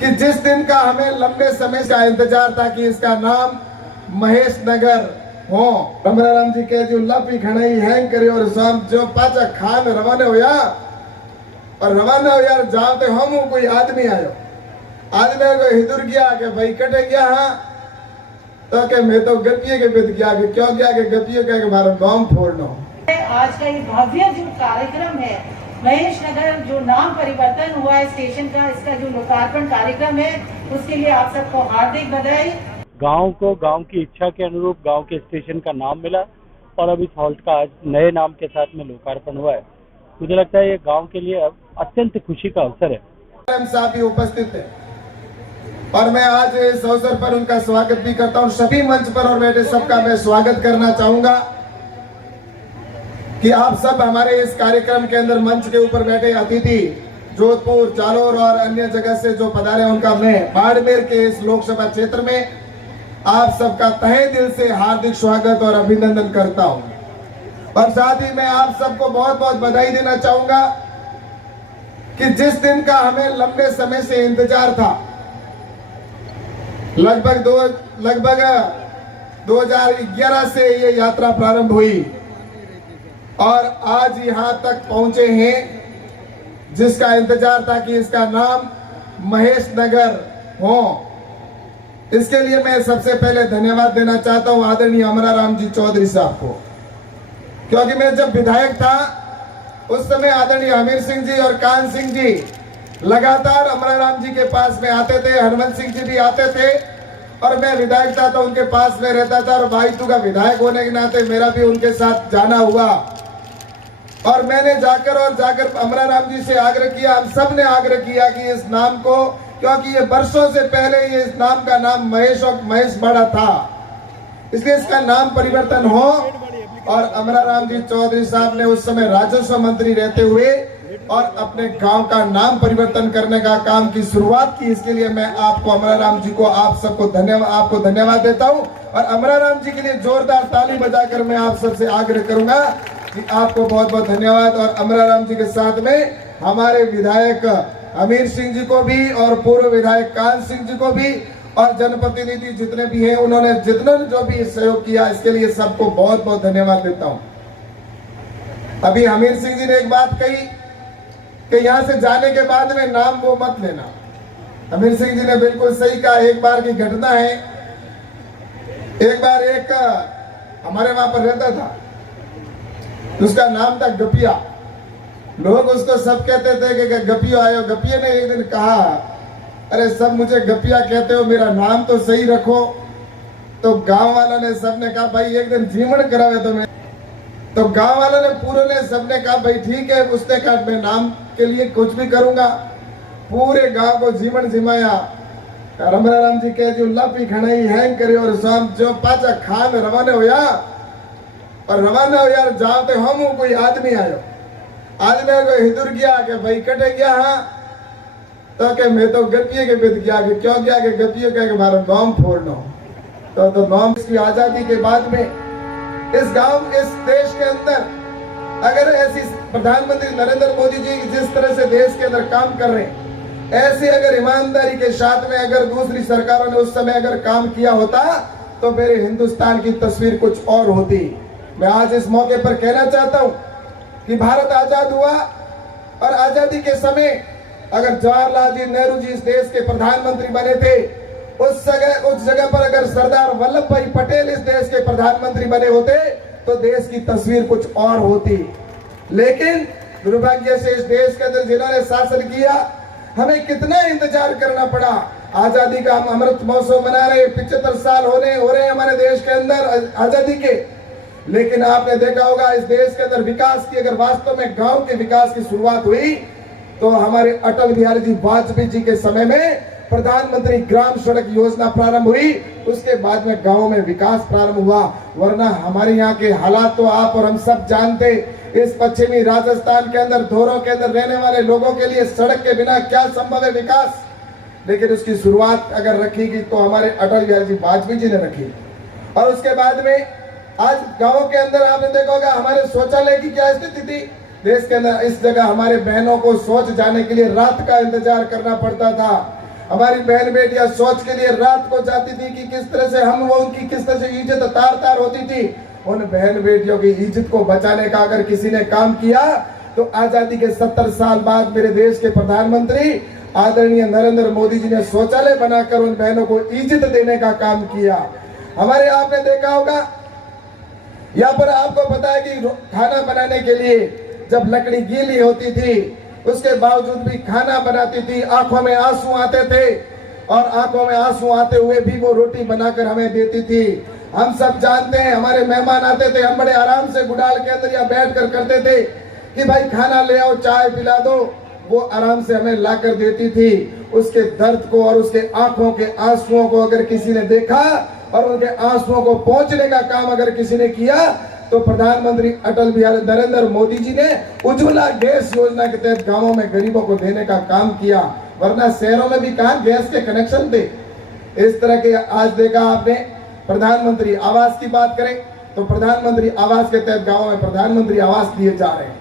कि जिस दिन का हमें लंबे समय का इंतजार था कि इसका नाम महेश नगर हो, राम जी के जो लपी खड़ाई हैंग करे और शाम जो पाचा खान रवाना होया और रवाना हो यार जाते हम कोई आदमी आयो, आदमी को हिदुर गया कि भाई कटे गया हाँ, तो के मैं तो गपिये के बित गया कि क्यों गया कि गपिये का कि हमारा गांव फोड़ना। आज का ये भव्य जो कार्यक्रम है महेश नगर जो नाम परिवर्तन हुआ है स्टेशन का, इसका जो लोकार्पण कार्यक्रम है उसके लिए आप सबको हार्दिक बधाई। गांव को गांव की इच्छा के अनुरूप गांव के स्टेशन का नाम मिला और अब इस हॉल्ट का आज नए नाम के साथ में लोकार्पण हुआ है। मुझे लगता है ये गांव के लिए अत्यंत खुशी का अवसर है। साहब भी उपस्थित है और मैं आज इस अवसर पर उनका स्वागत भी करता हूं। सभी मंच पर और बैठे सबका मैं स्वागत करना चाहूंगा कि आप सब हमारे इस कार्यक्रम के अंदर मंच के ऊपर बैठे अतिथि जोधपुर, जालोर और अन्य जगह से जो पधारे उनका मैं बाड़मेर के इस लोकसभा क्षेत्र में आप सबका तहे दिल से हार्दिक स्वागत और अभिनंदन करता हूं। और साथ ही मैं आप सबको बहुत बहुत बधाई देना चाहूंगा कि जिस दिन का हमें लंबे समय से इंतजार था, लगभग 2011 से ये यात्रा प्रारंभ हुई और आज यहां तक पहुंचे हैं, जिसका इंतजार था कि इसका नाम महेश नगर हो। इसके लिए मैं सबसे पहले धन्यवाद देना चाहता हूं आदरणीय अमराराम जी चौधरी साहब को, क्योंकि मैं जब विधायक था उस समय आदरणीय हमीर सिंह जी और कान सिंह जी लगातार अमराराम जी के पास में आते थे, हनुमंत सिंह जी भी आते थे और मैं विधायक था तो उनके पास में रहता था और भाई तू का विधायक होने के नाते मेरा भी उनके साथ जाना हुआ और मैंने जाकर अमराराम जी से आग्रह किया, हम सब ने आग्रह किया कि इस नाम को, क्योंकि ये वर्षों से पहले ये इस नाम का नाम महेश और महेश बड़ा था, इसलिए इसका नाम परिवर्तन हो। और अमराराम जी चौधरी साहब ने उस समय राजस्व मंत्री रहते हुए और अपने गांव का नाम परिवर्तन करने का काम की शुरुआत की। इसके लिए मैं आपको अमराराम जी को आप सबको धन्यवाद देता हूं और अमराराम जी के लिए जोरदार ताली बजाकर मैं आप सबसे आग्रह करूंगा कि आपको बहुत बहुत धन्यवाद। और अमराराम जी के साथ में हमारे विधायक हमीर सिंह जी को भी और पूर्व विधायक कान सिंह जी को भी और जनप्रतिनिधि जितने भी हैं उन्होंने जितना जो भी सहयोग किया, इसके लिए सबको बहुत बहुत धन्यवाद देता हूं। अभी हमीर सिंह जी ने एक बात कही कि यहां से जाने के बाद में नाम वो मत लेना। हमीर सिंह जी ने बिल्कुल सही कहा। एक बार की घटना है, एक बार एक हमारे वहां पर रहता था, उसका नाम था गपिया। लोग उसको सब कहते थे कि गपियो आयो। गपिये ने एक दिन कहा, अरे सब मुझे गपिया कहते हो, मेरा नाम तो सही रखो। तो गांव वालों ने सबने कहा भाई एक दिन जीवण करावे तुम्हें। तो गांव वालों ने पूरे ने सबने कहा भाई ठीक है। उसने कहा मैं नाम के लिए कुछ भी करूंगा। पूरे गांव को जीवन जिमाया। राम जी के जो लपी खड़ाई हैंग करे और शाम जो पाचा खान रवाना होया और रवाना हो यार जाते हम कोई आदमी आयो, आदमी को हिदुर गया कि भाई कटे गया हाँ, तो के मैं तो गपिये के बित गया कि क्यों गया कि गपिये का हमारा गांव फोड़ना। तो गांव की आजादी के बाद में इस गांव इस देश के अंदर अगर ऐसी प्रधानमंत्री नरेंद्र मोदी जी जिस तरह से देश के अंदर काम कर रहे हैं, ऐसे अगर ईमानदारी के साथ में अगर दूसरी सरकारों ने उस समय अगर काम किया होता तो मेरे हिंदुस्तान की तस्वीर कुछ और होती। मैं आज इस मौके पर कहना चाहता हूं कि भारत आजाद हुआ और आजादी के समय अगर जवाहरलाल जी नेहरू जी इस देश के प्रधानमंत्री बने थे, उस जगह पर अगर सरदार वल्लभ भाई पटेल इस देश के प्रधानमंत्री बने होते तो देश की तस्वीर कुछ और होती। लेकिन दुर्भाग्य से इस देश के अंदर जिन्होंने शासन किया, हमें कितना इंतजार करना पड़ा। आजादी का हम अमृत महोत्सव मना रहे, 75 साल हो रहे हैं हमारे देश के अंदर आजादी के। लेकिन आपने देखा होगा इस देश के अंदर विकास की, अगर वास्तव में गांव के विकास की शुरुआत हुई तो हमारे अटल बिहारी जी वाजपेयी जी के समय में प्रधानमंत्री ग्राम सड़क योजना प्रारंभ हुई, उसके बाद में गांव में विकास प्रारंभ हुआ। वरना हमारे यहाँ के हालात तो आप और हम सब जानते। इस पश्चिमी राजस्थान के अंदर धोरों के अंदर रहने वाले लोगों के लिए सड़क के बिना क्या संभव है विकास। लेकिन उसकी शुरुआत अगर रखी गई तो हमारे अटल बिहारी जी वाजपेयी जी ने रखी। और उसके बाद में आज गाँव के अंदर आपने देखा होगा हमारे शौचालय की क्या स्थिति थी देश के अंदर। इस जगह हमारे बहनों को शौच जाने के लिए रात का इंतजार करना पड़ता था। हमारी बहन बेटियां सोच के लिए रात को जाती थी कि किस तरह से हम वो उनकी किस तरह से इज्जत तार तार होती थी। उन बहन बेटियों की इज्जत को बचाने का अगर किसी ने काम किया तो आजादी के 70 साल बाद मेरे देश के प्रधानमंत्री आदरणीय नरेंद्र मोदी जी ने शौचालय बनाकर उन बहनों को इज्जत देने का काम किया। हमारे आपने देखा होगा, यहाँ पर आपको पता है कि खाना बनाने के लिए जब लकड़ी गीली होती थी उसके बावजूद भी खाना बनाती थी, आंखों में आंसू आते थे और आंखों में आंसू आते हुए भी वो रोटी बनाकर हमें देती थी। हम सब जानते हैं, हमारे मेहमान आते थे, हम बड़े आराम से गुडाल के अंदर या बैठ कर करते थे कि भाई खाना ले आओ, चाय पिला दो, वो आराम से हमें ला कर देती थी। उसके दर्द को और उसके आंखों के आंसुओं को अगर किसी ने देखा और उनके आंसुओं को पहुंचने का काम अगर किसी ने किया तो प्रधानमंत्री अटल बिहारी नरेंद्र मोदी जी ने उज्ज्वला गैस योजना के तहत गांवों में गरीबों को देने का काम किया, वरना शहरों में भी कहां गैस के कनेक्शन थे। इस तरह के आज देखा आपने प्रधानमंत्री आवास की बात करें तो प्रधानमंत्री आवास के तहत गांवों में प्रधानमंत्री आवास दिए जा रहे हैं।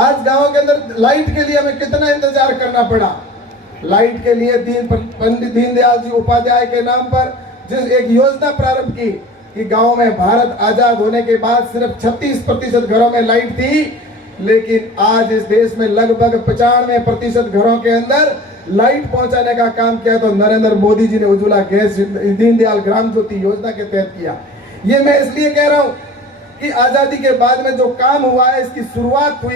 आज गांव के अंदर लाइट के लिए हमें कितना इंतजार करना पड़ा। लाइट के लिए पंडित दीनदयाल जी उपाध्याय के नाम पर जिस एक योजना प्रारंभ की कि गांव में भारत आजाद होने के बाद सिर्फ 36% घरों में लाइट थी, लेकिन आज इस देश में लगभग 95% घरों के अंदर लाइट पहुंचाने का काम किया तो नरेंद्र मोदी जी ने उज्ज्वला गैस दीनदयाल ग्राम ज्योति योजना के तहत किया। ये मैं इसलिए कह रहा हूं कि आजादी के बाद में जो काम हुआ है इसकी शुरुआत हुई